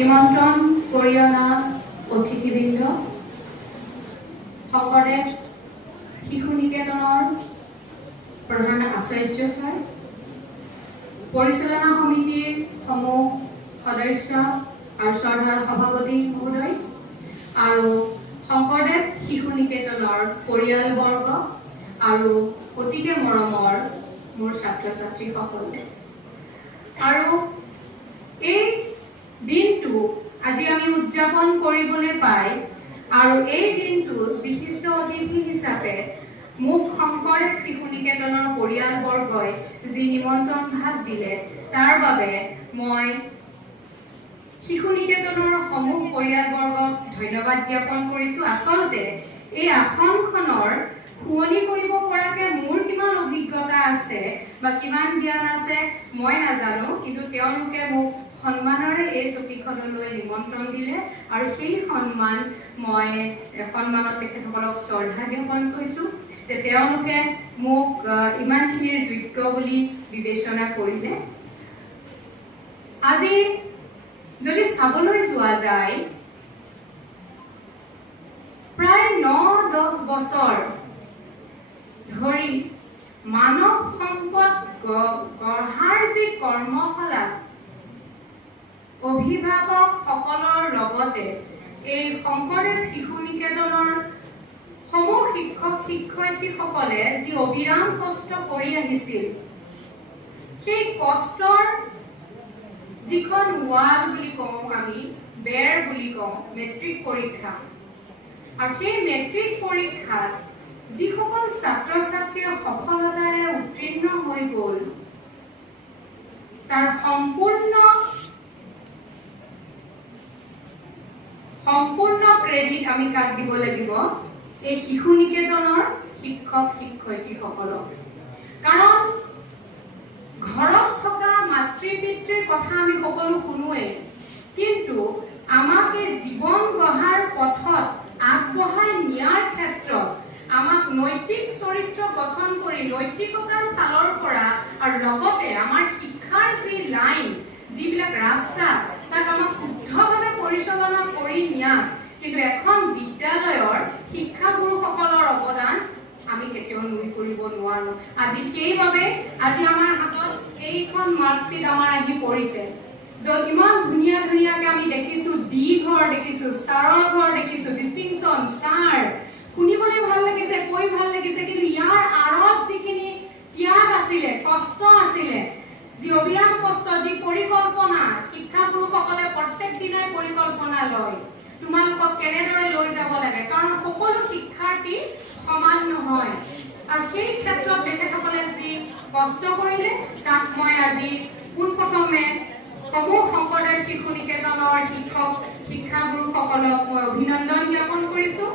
নিমন্ত্ৰণ কৰিয়না অতিথিবৃন্দ, শংকৰদেৱ শিশু নিকেতনৰ প্ৰধান আচাৰ্য ছাৰ, পৰিচালনা সমিতিৰ সমূহ সদস্য আৰু শ্ৰদ্ধাৰ সভাপতি মহোদয় আৰু শংকৰদেৱ শিশু নিকেতনৰ পৰিয়ালবৰ্গ আৰু অতিকে মৰমৰ মোৰ ছাত্ৰ ছাত্ৰীসকল, আৰু এই দিনটো আজি আমি উদযাপন কৰিবলৈ পাই আৰু এই দিনটোত বিশিষ্ট অতিথি হিচাপে মোক শংকৰদেৱ শিশু নিকেতনৰ পৰিয়ালবৰ্গই যি নিমন্ত্ৰণ ভাগ দিলে তাৰ বাবে মই শিশু নিকেতনৰ সমূহ পৰিয়ালবৰ্গক ধন্যবাদ জ্ঞাপন কৰিছো। আচলতে এই আসনখনৰ শুৱনি কৰিব পৰাকে মোৰ কিমান অভিজ্ঞতা আছে বা কিমান জ্ঞান আছে মই নাজানো, কিন্তু তেওঁলোকে মোক সন্মানেৰে এই চকীখনলৈ নিমন্ত্ৰণ দিলে আৰু সেই সন্মানত তেখেতসকলক শ্ৰদ্ধা জ্ঞাপন কৰিছো যে তেওঁলোকে মোক ইমানখিনিৰ যোগ্য বুলি বিবেচনা কৰিলে। আজি যদি চাবলৈ যোৱা যায়, প্ৰায় ৯-১০ বছৰ ধৰি মানৱ সম্পদ গঢ়াৰ যি কৰ্মশালা অভিভাৱকসকলৰ লগতে এই শংকৰদেৱ শিশু নিকেতনৰ সমূহ শিক্ষক শিক্ষয়িত্ৰীসকলে যি অবিৰাম কষ্ট কৰি আহিছিল, সেই কষ্টৰ যিখন ৱাল বুলি কওঁ আমি, বেৰ বুলি কওঁ, মেট্ৰিক পৰীক্ষা, আৰু সেই মেট্ৰিক পৰীক্ষাত যিসকল ছাত্ৰ ছাত্ৰীয়ে সফলতাৰে উত্তীৰ্ণ হৈ গ'ল, তাৰ সম্পূৰ্ণ ক্ৰেডিট আমি কাক দিব লাগিব? এই শিশু নিকেতনৰ শিক্ষক শিক্ষয়িত্ৰীসকলক। কাৰণ ঘৰত থকা মাতৃ পিতৃৰ কথা আমি সকলো শুনোৱে, কিন্তু আমাক এই জীৱন গঢ়াৰ পথত আগবঢ়াই নিয়াৰ ক্ষেত্ৰত আমাক নৈতিক চৰিত্ৰ গঠন কৰি নৈতিকতাৰ ফালৰ পৰা আৰু লগতে আমাৰ শিক্ষাৰ যি লাইন, যিবিলাক ৰাস্তা, তাক আমাক শুদ্ধভাৱে পৰিচালনা কৰি নিয়া, কিন্তু এখন বিদ্যালয়ৰ শিক্ষাগুৰুসকলৰ অৱদান আমি কেতিয়াও নুই কৰিব নোৱাৰো। আজি সেইবাবে আজি আমাৰ হাতত এইখন মাৰ্কশ্বিট আমাৰ আহি পৰিছে, য'ত ইমান ধুনীয়া ধুনীয়াকে আমি দেখিছো, ডি ঘৰ দেখিছো, ষ্টাৰৰ ঘৰ দেখিছো, ডিষ্টিংচন, ষ্টাৰ, শুনিবলৈ ভাল লাগিছে, কৈ ভাল লাগিছে, কিন্তু ইয়াৰ আঁৰত যিখিনি ত্যাগ আছিলে, কষ্ট আছিলে, যি অবিৰাম কষ্ট, যি পৰিকল্পনা, শিক্ষাগুৰুসকলে প্ৰত্যেক দিনাই পৰিকল্পনা লয় তোমালোকক কেনেদৰে লৈ যাব লাগে, কাৰণ সকলো শিক্ষাৰ্থী সমান নহয়, আৰু সেই ক্ষেত্ৰত তেখেতসকলে যি কষ্ট কৰিলে তাক মই আজি পোনপ্ৰথমে সমূহ শংকৰদেৱ শিশু নিকেতনৰ শিক্ষাগুৰুসকলক মই অভিনন্দন জ্ঞাপন কৰিছো।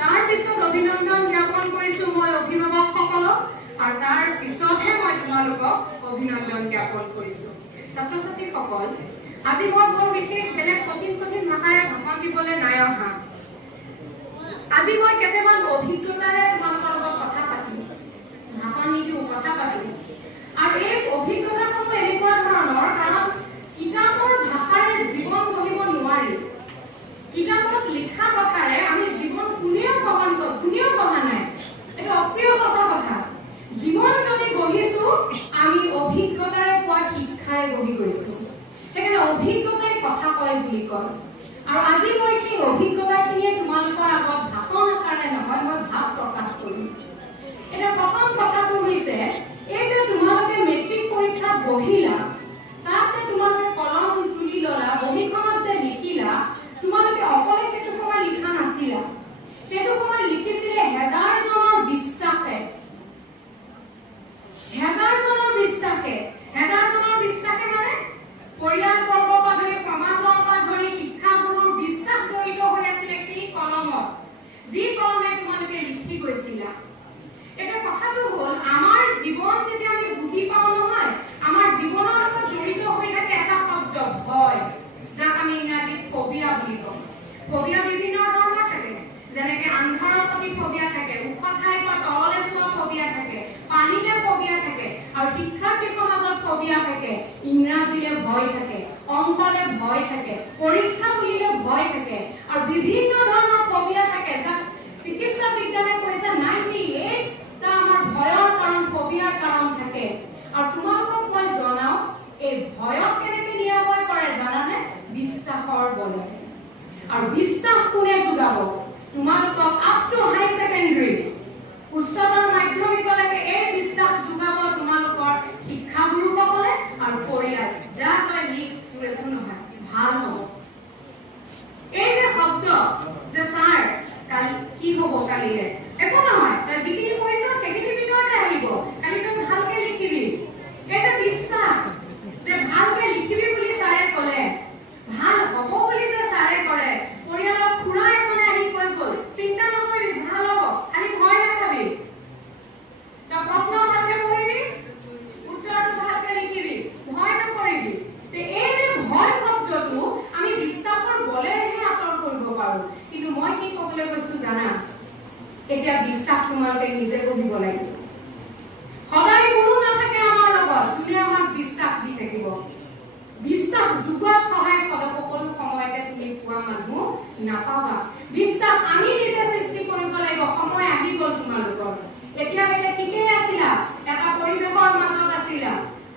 তাৰ পিছত অভিনন্দন জ্ঞাপন কৰিছো মই অভিভাৱকসকলক, আৰু তাৰ পিছতহে মই তোমালোকক অভিনন্দন জ্ঞাপন কৰিছো। ছাত্ৰ ছাত্ৰীসকল, আজি মই বৰ বিশেষ বেলেগ কঠিন ভাষাৰে ভাষণ দিবলৈ নাই অহা। আজি মই কেইটামান অভিজ্ঞতাৰে তোমালোকৰ লগত কথা পাতিম, ভাষণ নিদিওঁ, কথা পাতিম। আৰু এই অভিজ্ঞতাসমূহ এনেকুৱা ধৰণৰ, কাৰণ কিতাপৰ ভাষাৰে জীৱন গঢ়িব নোৱাৰি। কিতাপত লিখা কথাৰে আমি জীৱন কোনেও গঢ়া নাই, এইটো অপ্ৰিয় সঁচা কথা। জীৱন যদি গঢ়িছো আমি অভিজ্ঞতাৰে পোৱা শিক্ষাৰে গঢ়ি গৈছো, সেইকাৰণে অভিজ্ঞতাই কথা কয় বুলি কয়। আৰু আজি মই সেই অভিজ্ঞতাখিনিয়ে তোমালোকৰ আগত ভাষণ আকাৰে নহয়, মই ভাৱ প্ৰকাশ কৰিম। এতিয়া প্ৰথম কথাটো হৈছে, এই যে তোমালোকে মেট্ৰিক পৰীক্ষাত বহিলা, তাত যে তোমালোকে কলম তুলি ললা, বহীখনত যে লিখিলা, তোমালোকে অকলে সেইটো সময় লিখা নাছিলা, সেইটো সময় লিখিছিলে হেজাৰজনৰ বিশ্বাসে। হেজাৰজনৰ বিশ্বাসে মানে পৰিয়ালবৰ্গৰ পৰা ধৰি, সমাজৰ পৰা ধৰি, শিক্ষাগুৰুৰ বিশ্বাস জড়িত হৈ আছিলে সেই কলমত, যি কলমে তোমালোকে লিখি গৈছিলা। এটা কথাটো হ'ল, আমাৰ জীৱন যেতিয়া আমি বুজি পাওঁ নহয়, আমাৰ জীৱনৰ লগত জড়িত হৈ থাকে এটা শব্দ, ভয়, যাক আমি ইংৰাজীত ফবিয়া বুলি কওঁ। ফবিয়া বিভিন্ন ধৰণৰ থাকে, যেনেকে আন্ধাৰৰ প্ৰতি ফবিয়া থাকে, ওখ ঠাইৰ পৰা তললৈ চোৱা ফবিয়া থাকে, পানীলে ফবিয়া থাকে, আৰু শিক্ষাৰ্থীৰ সমাজত ফবিয়া থাকে, ইংৰাজীলে ভয় থাকে, অংকলে ভয় থাকে, পৰীক্ষা বিভিন্ন ধৰণৰ ফবিয়া থাকে যাক চিকিৎসা বিজ্ঞানে কৈছে 98টা আমাৰ ভয়ৰ কাৰণ ফবিয়াৰ কাৰণ থাকে আৰু তোমালোকক মই জনাও এই ভয়ক কেনেকৈ নিৰাময় কৰে জানানে বিশ্বাসৰ বলেৰে আৰু বিশ্বাস কোনে যোগাব তোমালোকক আপ টু হাই সেকেন্ডাৰী উচ্চতৰ মাধ্যমিকলৈকে এই বিশ্বাস যোগাব তোমালোকৰ শিক্ষাগুৰুসকলে আৰু পৰিয়াল যা কয় লিখ তোৰ একো নহয় ভাল হ'ব এই যে শব্দ যে ছাৰ কালি কি হ'ব কালিলে একো নহয় তই যিখিনি কৈছ সেইখিনি ভিতৰতে আহিব কালি তই ভালকে লিখিবি এই যে বিশ্বাস যে ভালকে লিখিবি বুলি ছাৰে ক'লে ভাল হ'ব বুলি যে ছাৰে ক'লে পৰিয়ালৰ খুৰা এজনে আহি কৈ গ'ল চিন্তা নকৰিবি ভাল হ'ব খালি ভয় নাখাবি তই প্ৰশ্ন ভালকে পঢ়িবি উত্তৰটো ভালকে লিখিবি ভয় নকৰিবি এই যে ভয় শব্দটো আমি বিশ্বাসৰ বলেৰেহে আঁতৰ কৰিব পাৰোঁ কিন্তু মই কি ক'বলৈ গৈছো জানা এতিয়া বিশ্বাস তোমালোকে নিজে গঢ়িব লাগিব সদায় কোনো নাথাকে আমাৰ লগত যোনে আমাক বিশ্বাস দি থাকিব বিশ্বাস যোগত সহায় সদায় সকলো সময়তে তুমি পোৱা মানুহ নাপাবা বিশ্বাস আমি নিজে সৃষ্টি কৰিব লাগিব সময় আহি গ'ল তোমালোকৰ এতিয়ালৈকে ঠিকেই আছিলা এটা পৰিৱেশৰ মাজত আছিলা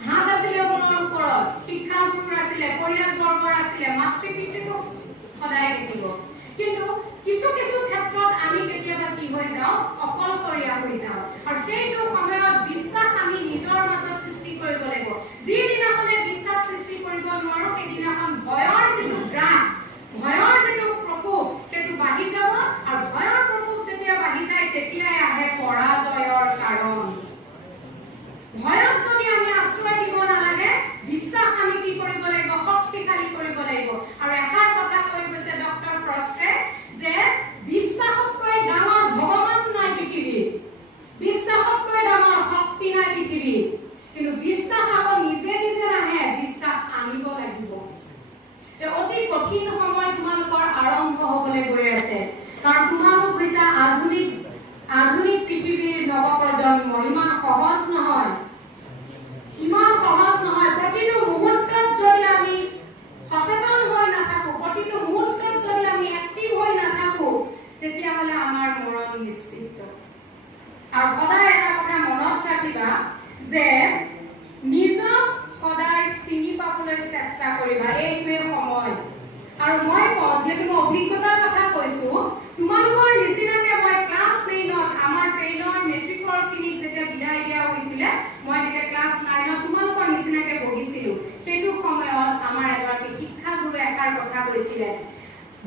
হাত আছিলে মনৰ ওপৰত শিক্ষাগুৰু আছিলে পৰিয়ালবৰ্গ আছিলে মাতৃ পিতৃটো সদায় থাকিব কিন্তু কিছু কিছু ক্ষেত্ৰত আমি কেতিয়াবা কি হৈ যাওঁ অকলশৰীয়া হৈ যাওঁ আৰু সেইটো সময়ত বিশ্বাস আমি নিজৰ মাজত সৃষ্টি কৰিব লাগিব যিদিনাখনে বিশ্বাস সৃষ্টি কৰিব নোৱাৰো সেইদিনাখন ভয়ৰ যিটো গ্ৰাস ভয়ৰ যিটো প্ৰকোপ সেইটো বাঢ়ি যাব আৰু ভয়ৰ প্ৰকোপ যেতিয়া বাঢ়ি যায় তেতিয়াই আহে পৰাজয়ৰ কাৰণ ভয়ত যদি আমি আশ্ৰয় দিব নালাগে বিশ্বাস আমি কি কৰিব লাগিব শক্তিশালী কৰিব লাগিব আৰু এষাৰ কথা কৈ গৈছে ডক্টৰ ফ্ৰষ্টে যে বিশ্বাসতকৈ ডাঙৰ ভগৱান নাই পৃথিৱীত বিশ্বাসতকৈ ডাঙৰ শক্তি নাই পৃথিৱীত কিন্তু বিশ্বাস আকৌ নিজে নিজে নাহে বিশ্বাস আনিব লাগিব অতি কঠিন সময় তোমালোকৰ আৰম্ভ হ'বলৈ গৈ আছে কাৰণ তোমালোক হৈছে আধুনিক পৃথিৱীৰ নৱপ্ৰজন্ম ইমান সহজ নহয় প্ৰতিটো মুহূৰ্তত যদি আমি সচেতন হৈ নাথাকো প্ৰতিটো মুহূৰ্তত যদি আমি এক্টিভ হৈ নাথাকো তেতিয়াহ'লে আমাৰ মৰণ নিশ্চিত আৰু সদায় এটা কথা মনত ৰাখিবা যে নিজক সদায় চিনি পাবলৈ চেষ্টা কৰিবা এইটোৱে সময় আৰু মই কওঁ যিহেতু মই অভিজ্ঞতাৰ কথা কৈছো তোমালোকৰ নিচিনাকে মই ক্লাছ 9ত আমাৰ 10ৰ মেট্ৰিকৰ খিনিক যেতিয়া বিদায় দিয়া হৈছিলে মই তেতিয়া ক্লাছ 9ত তোমালোকৰ নিচিনাকে বহিছিলো সেইটো সময়ত আমাৰ এগৰাকী শিক্ষাগুৰুৱে এষাৰ কথা কৈছিলে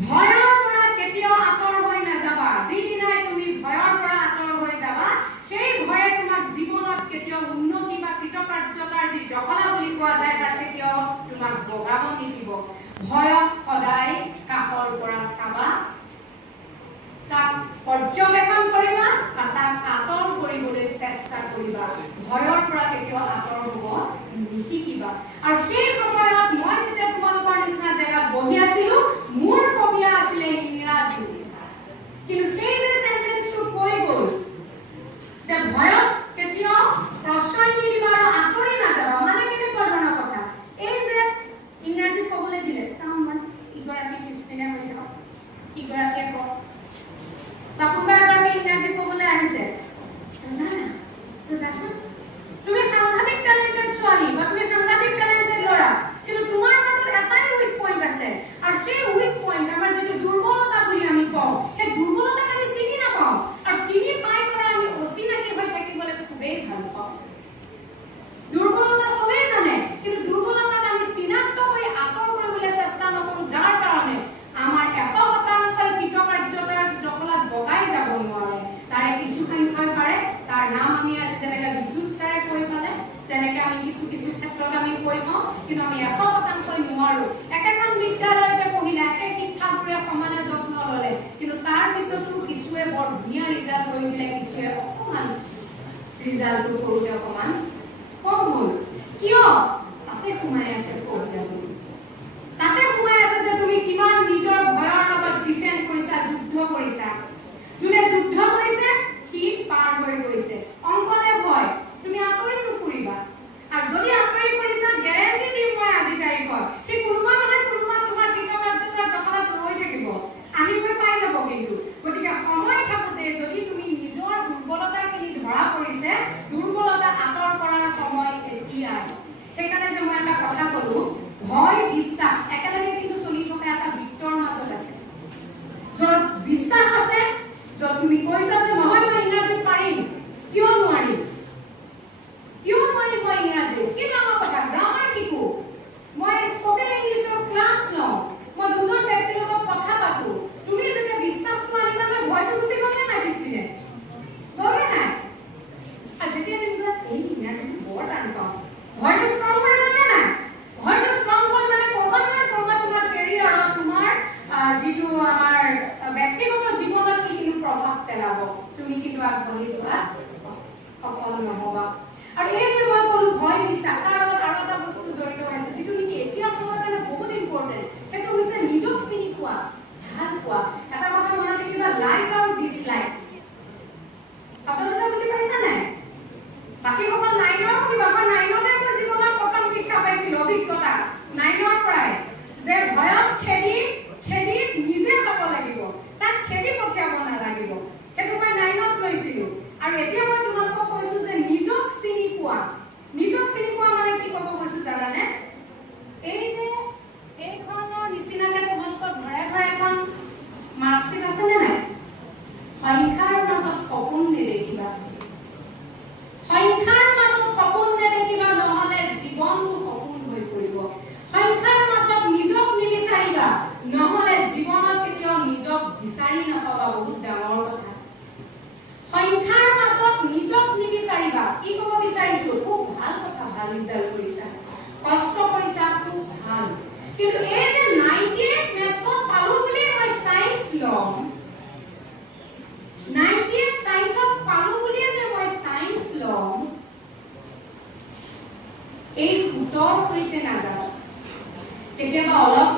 ভয়ৰ পৰা কেতিয়াও আঁতৰ হৈ নাযাবা যিদিনাই তুমি ভয়ৰ পৰা আঁতৰ হৈ যাবা সেই ভয়ে তোমাক জীৱনত কেতিয়াও উন্নতি বা কৃতকাৰ্যতাৰ যি জখলা বুলি কোৱা যায় তাত কেতিয়াও তোমাক বগাব নিদিব ভয়ক সদায় কাষৰ পৰা চাবা তাক পৰ্যবেক্ষণ কৰিবা আৰু তাক আঁতৰ কৰিবলৈ চেষ্টা কৰিবা ভয়ৰ পৰা কেতিয়াও আঁতৰ হ'ব নিশিকিবা আৰু সেই সময়ত মই যেতিয়া তোমালোকৰ নিচিনা জেগাত বহি আছিলো মোৰ ফবিয়া আছিলে ইংৰাজী কিন্তু সেই যে চেণ্টেন্সটো কৈ গ'ল যে ভয়ক কেতিয়াও প্ৰশ্ৰয় নিদিবা আৰু আঁতৰি নাযাবা মানে কেনেকুৱা ধৰণৰ কথা এই যে ইংৰাজী ক'বলৈ দিলে চাওঁ মই ইগৰাকী পিছপিনে হৈ যাওঁ ইগৰাকীয়ে কওঁ বা কোনোবা এগৰাকী ইংৰাজী ক'বলৈ আহিছে জানা তই যাচোন তুমি সাংঘাতিক টেলেণ্টেড ছোৱালী বা তুমি সাংঘাতিক টেলেণ্টেড ল'ৰা কিন্তু তোমাৰ মাজত এটাই উইক পইণ্ট আছে আৰু সেই উইক পইণ্ট আমাৰ যিটো দুৰ্বলতা বুলি আমি কওঁ সেই দুৰ্বলতাক আমি চিনি নাপাওঁ আৰু চিনি পাই পেলাই আমি অচিনাকি হৈ থাকিবলৈ খুবেই ভাল পাওঁ দুৰ্বলতা চবেই জানে কিন্তু দুৰ্বলতাক আমি চিনাক্ত কৰি আঁতৰ কৰিবলৈ চেষ্টা নকৰোঁ যাৰ কাৰণে আমাৰ 100% কৃতকাৰ্যতাৰ জখলাত বগাই যাব নোৱাৰে তাৰে কিছু সংখ্যাই পাৰে তাৰ নাম আমি আজি যেনেকৈ বিদ্যুৎ ছাৰে কৈ পালে তেনেকৈ আমি কিছু ক্ষেত্ৰত আমি কৈ পাওঁ কিন্তু আমি 100% নোৱাৰোঁ একেখন বিদ্যালয়তে পঢ়িলে একে শিক্ষাগুৰুৱে সমানে যত্ন ল'লে কিন্তু তাৰ পিছতো কিছুৱে বৰ ধুনীয়া ৰিজাল্ট কৰি দিলে কিছুৱে অকণমান ৰিজাল্টটো কৰোঁতে অকণমান কম হ'ল কিয় তাতে সোমাই আছে তাতে সোমাই আছে যে তুমি কিমান নিজৰ ভয়ৰ লগত ডিফেণ্ড কৰিছা যুদ্ধ কৰিছা যোনে যুদ্ধ কৰিছে সি পাৰ হৈ গৈছে অংকলে ভয় তুমি আঁতৰি নুফুৰিবা আৰু যদি আঁতৰি পৰিছা গেৰেণ্টি দিম মই আজি তাৰিখত সেই কোনোবা নহয় কোনোবা তোমাৰ কৃতকাৰ্যতাৰ জখলাত ৰৈ থাকিব আহিব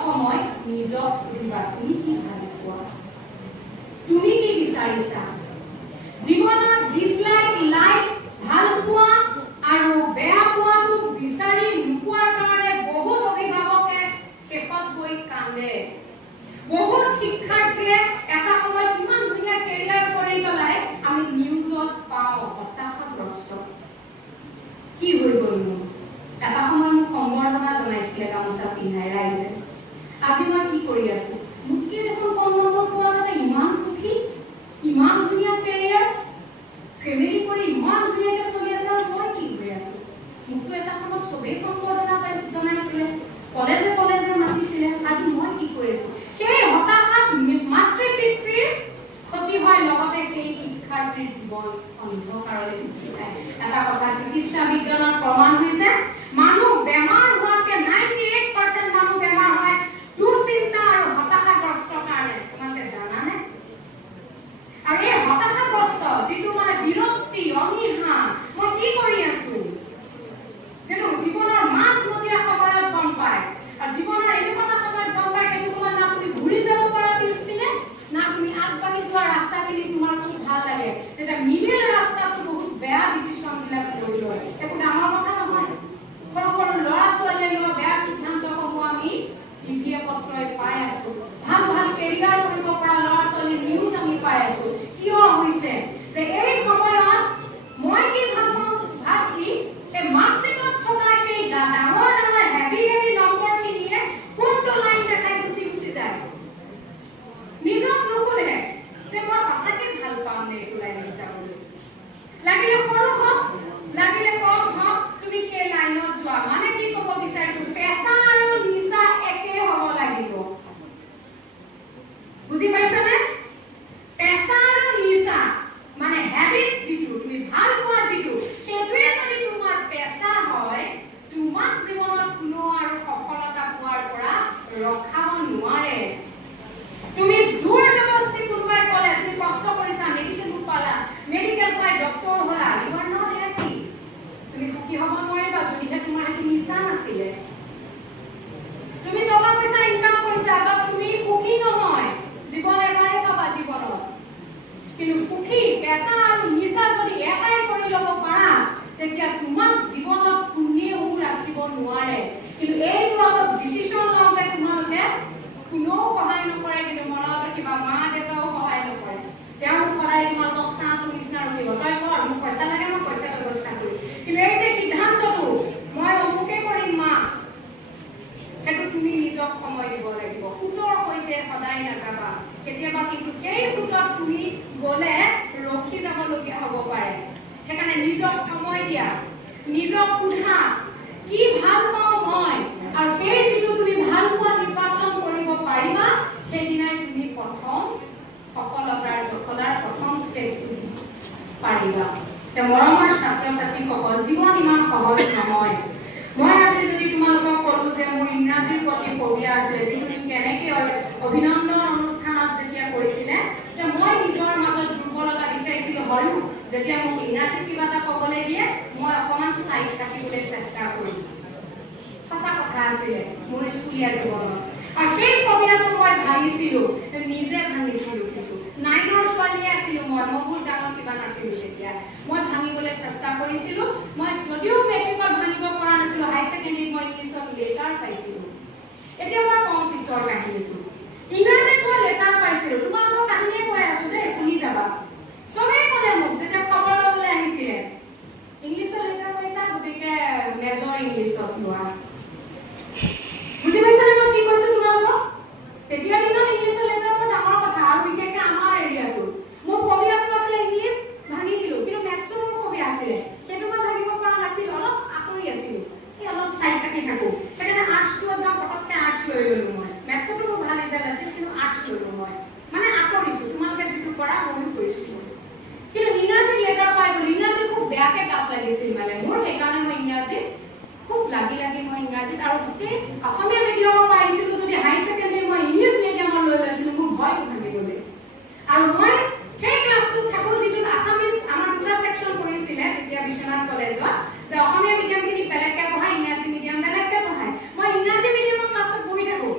সময় নিজক সুধিবা তুমি কি ভাল পোৱা, তুমি কি বিচাৰিছা জীৱনত। ডিসলাইক লাইক ভাল পোৱা আৰু বেয়া পোৱাটো বিচাৰি নোপোৱাৰ কাৰণে বহুত অভিভাৱকে শেষত গৈ কান্দে। বহুত শিক্ষাৰ্থীয়ে এটা সময়ত ইমান ধুনীয়া কেৰিয়াৰ কৰি পেলাই আমি নিউজত পাওঁ হতাশাগ্ৰস্ত। কি হৈ গ'ল মোৰ? এটা সময় মোক সম্বৰ্ধনা জনাইছিলে গামোচা পিন্ধাই ৰাইজে। আজি মই কি কৰি আছো? মোতকে দেখোন কম নম্বৰ পোৱা কাৰণে ইমান সুখী, ইমান ধুনীয়া কেৰিয়াৰ, ফেমিলি কৰি ইমান ধুনীয়াকে চলি আছে, আৰু মই কি হৈ আছো? মোকতো এটা সময়ত চবেই সম্বৰ্ধনা জনাইছিলে, কলেজে কলেজে মাতিছিলে, আজি মই কি কৰি আছো? সেই হতাশাত মাতৃ পিতৃৰ ক্ষতি হয়, লগতে সেই শিক্ষাৰ্থীৰ জীৱন অন্ধকাৰলৈ গুচি যায়। এটা কথা চিকিৎসা বিজ্ঞানৰ প্ৰমাণ হৈছে, মানুহ বেমাৰ হোৱাতকে 98% মানুহ বেমাৰ হয় দুশ্চিন্তা আৰু হতাশাগ্ৰস্ত কাৰণে। তোমালোকে জানানে? আৰু এই হতাশাগ্ৰস্ত যিটো মানে বিৰক্তি, অনীহা, মই কি কৰি আছো, যেন জীৱনৰ মাজমজিয়া সময়ত গম পায়। আৰু জীৱনৰ এনেকুৱা সময়ত গম পায়, সেইটো সময়ত না তুমি ঘূৰি যাব পাৰা পিছপিনে, না তুমি আগবাঢ়ি যোৱা ৰাস্তাখিনি তোমাৰ খুব ভাল লাগে। তেতিয়া মিডিল ৰাস্তাটো বহুত বেয়া ডিচিশ্যন বিলাক লৈ লয়। একো ডাঙৰ কথা নহয়। সৰু সৰু ল'ৰা ছোৱালীয়ে লোৱা বেয়া সিদ্ধান্তসমূহ আমি টিভিয়ে পত্ৰই পাই আছো। ভাল ভাল কেৰিয়াৰ কৰিব পৰা ল'ৰা ছোৱালীৰ নিউজ আমি পাই আছো। কিয় হৈছে যে এই সময়ত মই কি ভাবি এই মাৰ্কশ্বিটত থকা সেই ডাঙৰ ডাঙৰ হেভি নম্বৰখিনিয়ে কোনটো লাইন দেখাই গুচি যায়। নিজক নুসুধে যে মই সঁচাকে ভাল পাম নে এইটো লাইনত যাবলৈ। লাগিলে সৰু হওক, লাগিলে কম হওক, তুমি সেই লাইনত যোৱা। মানে কি ক'ব বিচাৰিছো, পেছা আৰু নিচা একে হ'ব লাগিব। বুজি পাইছানে? পেছা আৰু নিচা মানে হেবিট, যিটো তুমি ভাল পোৱা, যিটো সেইটোৱে যদি তোমাৰ পেছা হয়, তোমাক জীৱনত কোনো আৰু সফলতা পোৱাৰ পৰা ৰখাব নোৱাৰে। তুমি জোৰ জবৰদস্তি কোনোবাই ক'লে তুমি কষ্ট কৰিছা, মেডিচিন পালা, মেডিকেল পাই ডক্টৰ হ'লা, ইউ আৰ নট হেপি। তুমি সুখী হ'ব নোৱাৰিবা যদিহে তোমাৰ সেইটো নিচা নাছিলে। তুমি টকা পইচা ইনকাম কৰিছা, বা তুমি সুখী নহয়, জীৱন এবাৰে পাবা জীৱনত। কিন্তু সুখী পেছা আৰু নিচা যদি এটাই কৰি ল'ব পাৰা, তেতিয়া তোমাক জীৱনত কোনেও ৰাখিব নোৱাৰে। কিন্তু এইটো অলপ ডিচিশ্যন লওঁতে তোমালোকে কোনেও সহায় নকৰে, কিন্তু মনত কিবা মা দেউতাও সহায় নকৰে। তেওঁলোক সদায় তোমালোকক চাহটো নিচিনা ৰখিব, তই কৰ, মোক পইচা লাগে, মই পইচা ব্যৱস্থা কৰিম। কিন্তু এই যে সিদ্ধান্তটো মই অমুকে কৰিম মা, সেইটো তুমি নিজক সময় দিব লাগিব। সুতৰ সৈতে সদায় নাযাবা। কেতিয়াবা কিন্তু সেই সুতত তুমি গ'লে ৰখি যাবলগীয়া হ'ব পাৰে। সেইকাৰণে নিজক সময় দিয়া, নিজক সোধা কি ভাল পাওঁ মই, আৰু সেই যিটো তুমি ভাল পোৱা নিৰ্বাচন কৰিব পাৰিবা, সেইদিনাই তুমি প্ৰথম সফলতাৰ জখলাৰ প্ৰথম ষ্টেপটো পাৰিবা। মৰমৰ ছাত্ৰ ছাত্ৰীসকল, জীৱন ইমান সহজ নহয়। মই আজি যদি তোমালোকক ক'লো যে মোৰ ইংৰাজীৰ প্ৰতি ফবিয়া আছে, যিটো কেনেকৈ অভিনন্দন অনুষ্ঠানত যেতিয়া কৰিছিলে, যে মই নিজৰ মাজত দুৰ্বলতা বিচাৰিছিলো। হয়ো যেতিয়া মোক ইংৰাজীত কিবা এটা ক'বলৈ দিয়ে, মই অকণমান চাইড কাটিবলৈ চেষ্টা কৰিম। সঁচা কথা আছিলে মোৰ স্কুলীয়া জীৱনত। আৰু সেই ফবিয়াটো মই ভাঙিছিলো, নিজে ভাঙিছিলো। কিন্তু 9ৰ ছোৱালীয়ে আছিলো মই বহুত ডাঙৰ কিবা নাছিলো তেতিয়া। মই ভাঙিবলৈ চেষ্টা কৰিছিলো। মই যদিও মেট্ৰিকত ভাঙিব পৰা নাছিলো, হাই ছেকেণ্ডেৰীত মই ইংলিছত লেটাৰ পাইছিলো। এতিয়া মই কম পিছৰ কাহিনীটো। ইংৰাজীত মই লেটাৰ পাইছিলো। তোমালোকৰ কাহিনীয়ে কৈ আছো দেই, শুনি যাবা। চবেই ক'লে মোক যেতিয়া খবৰ ল'বলৈ আহিছিলে, ইংলিছত লেটাৰ পাইছা, গতিকে মেজৰ ইংলিছত লোৱা। বুজি পাইছানে মই কি কৈছো তোমালোকক? তেতিয়া দিনত ইংলিছত লেটাৰ বৰ ডাঙৰ কথা, আৰু বিশেষকৈ আমাৰ এৰিয়াটো। মোৰ ফবিয়াটো আছিলে ইংলিছ, ভাঙি দিলো। কিন্তু মেথছৰ মোৰ ফবিয়া আছিলে, সেইটো মই ভাঙিব পৰা নাছিলো, অলপ আঁতৰি আছিলো। সেই অলপ চাইড কাটি থাকো। সেইকাৰণে আৰ্টছটো একদম পটককৈ আৰ্টছ লৈ ল'লো মই। মেথছতো মোৰ ভাল ৰিজাল্ট আছিল, কিন্তু আৰ্টছ ল'লো মই। মানে আঁতৰিছো, তোমালোকে যিটো কৰা ময়ো কৰিছো। কিন্তু ইংৰাজী লেটাৰ পাই গ'লো। ইংৰাজী খুব বেয়াকৈ গাত লাগিছিল মানে মোৰ, সেইকাৰণে মই ইংৰাজীত খুব লাগি মই ইংৰাজীত, আৰু গোটেই অসমীয়া মিডিয়ামৰ পাইছিলো যদি হাই ছেকেণ্ডেৰী মই ইংলিছ মিডিয়ামৰ লৈ লৈছিলো, মোৰ ভয় ভাঙিবলৈ। আৰু মই সেই ক্লাছটোত থাকো যিটোত আছামিজ আমাৰ দুটা ছেকশ্যন কৰিছিলে তেতিয়া বিশ্বনাথ কলেজত, যে অসমীয়া মিডিয়ামখিনি বেলেগকৈ পঢ়ায়, ইংৰাজী মিডিয়াম বেলেগকৈ পঢ়ায়। মই ইংৰাজী মিডিয়ামৰ ক্লাছত পঢ়ি থাকো।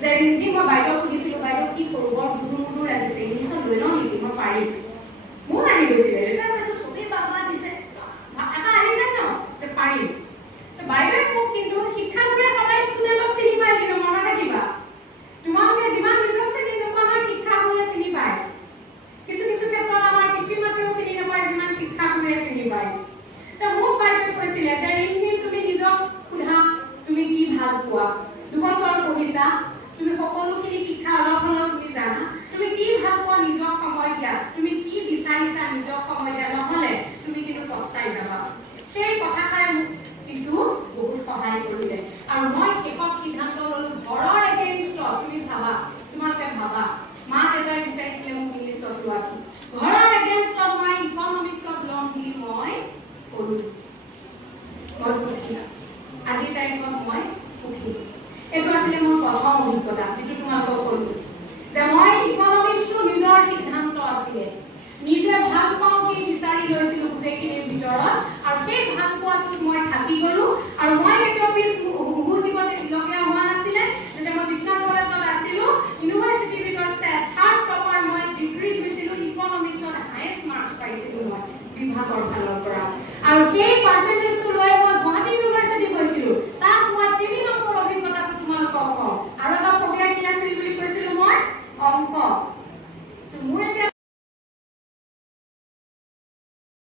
যে ৰিঞ্জি মই বাইদেউ সুধিছিলো বাইদেউ কি কৰো বৰ দুধুৰ লাগিছে ইংলিছত লৈ লওঁ নেকি মই পাৰিম মোৰ আহি গৈছিলে লেটাৰ পাইছো চবেই বাবা দিছে এটা আহি যায় ন যে পাৰিম বাইদেউ মোক কিন্তু শিক্ষাগুৰুৱে সদায় ষ্টুডেণ্টক চিনি পায় কিন্তু মনত ৰাখিবা তোমালোকে যিমান নিজক চিনি নোপোৱা নহয় শিক্ষাগুৰুৱে চিনি পায় কিছু কিছু ক্ষেত্ৰত আমাৰ পিতৃ মাতৃও চিনি নাপায় যিমান শিক্ষাগুৰুৱে চিনি পায় মোক বাইদেৱে কৈছিলে যে ৰিঞ্জি তুমি নিজক সোধা তুমি কি ভাল পোৱা 2 বছৰ পঢ়িছা তুমি সকলোখিনি শিক্ষা অলপ হ'লেও তুমি জানা তুমি কি ভাল পোৱা নিজক সময় দিয়া তুমি কি বিচাৰিছা নিজক সময় দিয়া নহ'লে তুমি কিন্তু পস্তাই যাবা সেই কথাষাৰে মোক কিন্তু বহুত সহায় কৰিলে আৰু মই শেষত সিদ্ধান্ত ল'লো ঘৰৰ এগেইনষ্টত তুমি ভাবা তোমালোকে ভাবা মা দেউতাই বিচাৰিছিলে মোক ইংলিছত লোৱাটো ঘৰৰ এগেইনষ্টত মই ইকনমিক্সত ল'ম বুলি মই ক'লো মই সুখী আজিৰ তাৰিখত মই সুখী এইটো আছিলে মোৰ প্ৰথম অভিজ্ঞতা যিটো তোমালোকক ক'লো যে মই ইকনমিক্সটো নিজৰ সিদ্ধান্ত আছিলে নিজে ভাল পাওঁ কি বিচাৰি লৈছিলো গোটেইখিনিৰ ভিতৰত আৰু সেই ভাল পোৱাটোত মই থাকি গ'লো আৰু মই কেতিয়াও পিছ মুহূৰ্ততে লগীয়া হোৱা নাছিলে যেতিয়া মই বিশ্বনাথ কলেজত আছিলো ইউনিভাৰ্চিটিৰ ভিতৰত 3rd টপাৰ মই ডিগ্ৰী লৈছিলো ইকনমিক্সত হায়েষ্ট মাৰ্কছ পাইছিলো মই বিভাগৰ ফালৰ পৰা